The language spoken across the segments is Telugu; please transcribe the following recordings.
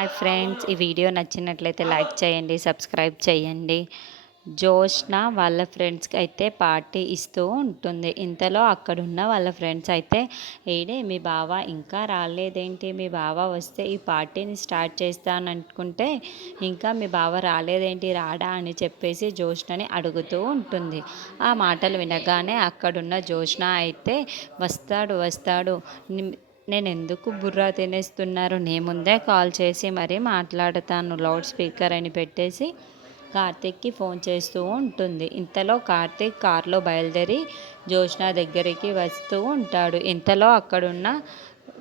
హాయ్ ఫ్రెండ్స్, ఈ వీడియో నచ్చినట్లయితే లైక్ చేయండి, సబ్స్క్రైబ్ చేయండి. జోష్న వాళ్ళ ఫ్రెండ్స్కి అయితే పార్టీ ఇస్తూ ఉంటుంది. ఇంతలో అక్కడున్న వాళ్ళ ఫ్రెండ్స్ అయితే, ఏడే మీ బావ ఇంకా రాలేదేంటి, మీ బావ వస్తే ఈ పార్టీని స్టార్ట్ చేస్తాననుకుంటే ఇంకా మీ బావ రాలేదేంటి, రాడా అని చెప్పేసి జోష్నని అడుగుతూ ఉంటుంది. ఆ మాటలు వినగానే అక్కడున్న జోష్న అయితే వస్తాడు వస్తాడు, నేను ఎందుకు బుర్రా తినేస్తున్నారు, నీ ముందే కాల్ చేసి మరీ మాట్లాడతాను, లౌడ్ స్పీకర్ అని పెట్టేసి కార్తీక్కి ఫోన్ చేస్తూ ఉంటుంది. ఇంతలో కార్తీక్ కారులో బయలుదేరి జోష్న దగ్గరికి వస్తూ ఉంటాడు. ఇంతలో అక్కడున్న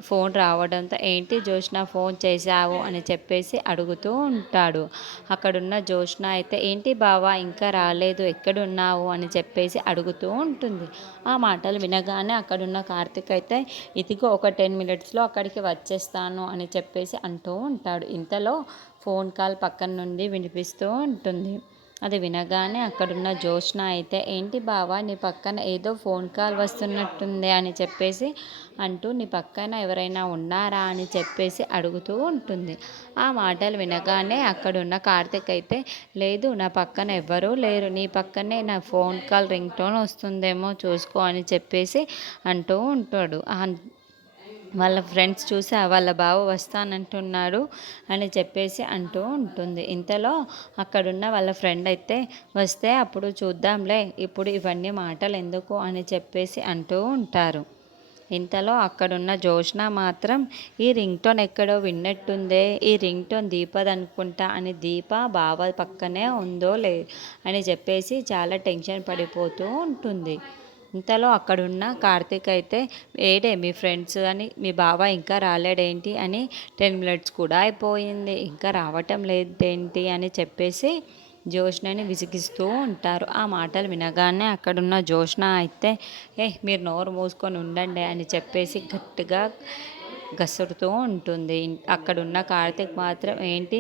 ఫోన్ రావడంతో, ఏంటి జోష్న ఫోన్ చేశావు అని చెప్పేసి అడుగుతూ ఉంటాడు. అక్కడున్న జోష్న అయితే, ఏంటి బావా ఇంకా రాలేదు, ఎక్కడున్నావు అని చెప్పేసి అడుగుతూ ఉంటుంది. ఆ మాటలు వినగానే అక్కడున్న కార్తీక్ అయితే, ఇదిగో ఒక 10 మినిట్స్లో అక్కడికి వచ్చేస్తాను అని చెప్పేసి అంటూ ఉంటాడు. ఇంతలో ఫోన్ కాల్ పక్కన నుండి వినిపిస్తూ ఉంటుంది. అది వినగానే అక్కడున్న జోష్న అయితే, ఏంటి బావా నీ పక్కన ఏదో ఫోన్ కాల్ వస్తున్నట్టుంది అని చెప్పేసి అంటూ, నీ పక్కన ఎవరైనా ఉన్నారా అని చెప్పేసి అడుగుతూ ఉంటుంది. ఆ మాటలు వినగానే అక్కడున్న కార్తిక్ అయితే, లేదు నా పక్కన ఎవ్వరూ లేరు, నీ పక్కనే నా ఫోన్ కాల్ రింగ్ టోన్ వస్తుందేమో చూసుకో అని చెప్పేసి అంటూ ఉంటాడు. వాళ్ళ ఫ్రెండ్స్ చూసి వాళ్ళ బావ వస్తానంటున్నాడు అని చెప్పేసి అంటూ ఉంటుంది. ఇంతలో అక్కడున్న వాళ్ళ ఫ్రెండ్ అయితే, వస్తే అప్పుడు చూద్దాంలే, ఇప్పుడు ఇవన్నీ మాటలు ఎందుకు అని చెప్పేసి అంటూ ఉంటారు. ఇంతలో అక్కడున్న జోష్న మాత్రం, ఈ రింగ్ టోన్ ఎక్కడో విన్నట్టుందే, ఈ రింగ్ టోన్ దీపదనుకుంటా అని దీప బావ పక్కనే ఉందో లే అని చెప్పేసి చాలా టెన్షన్ పడిపోతూ ఉంటుంది. ఇంతలో అక్కడున్న కార్తీక్ అయితే, ఏడే మీ ఫ్రెండ్స్ అని, మీ బావ ఇంకా రాలేడేంటి అని, 10 మినిట్స్ కూడా అయిపోయింది ఇంకా రావటం లేదేంటి అని చెప్పేసి జోష్నని విసిగిస్తూ ఉంటారు. ఆ మాటలు వినగానే అక్కడున్న జోష్న అయితే, మీరు నోరు మూసుకొని ఉండండి అని చెప్పేసి గట్టిగా గసురుతూ ఉంటుంది. అక్కడున్న కార్తీక్ మాత్రం, ఏంటి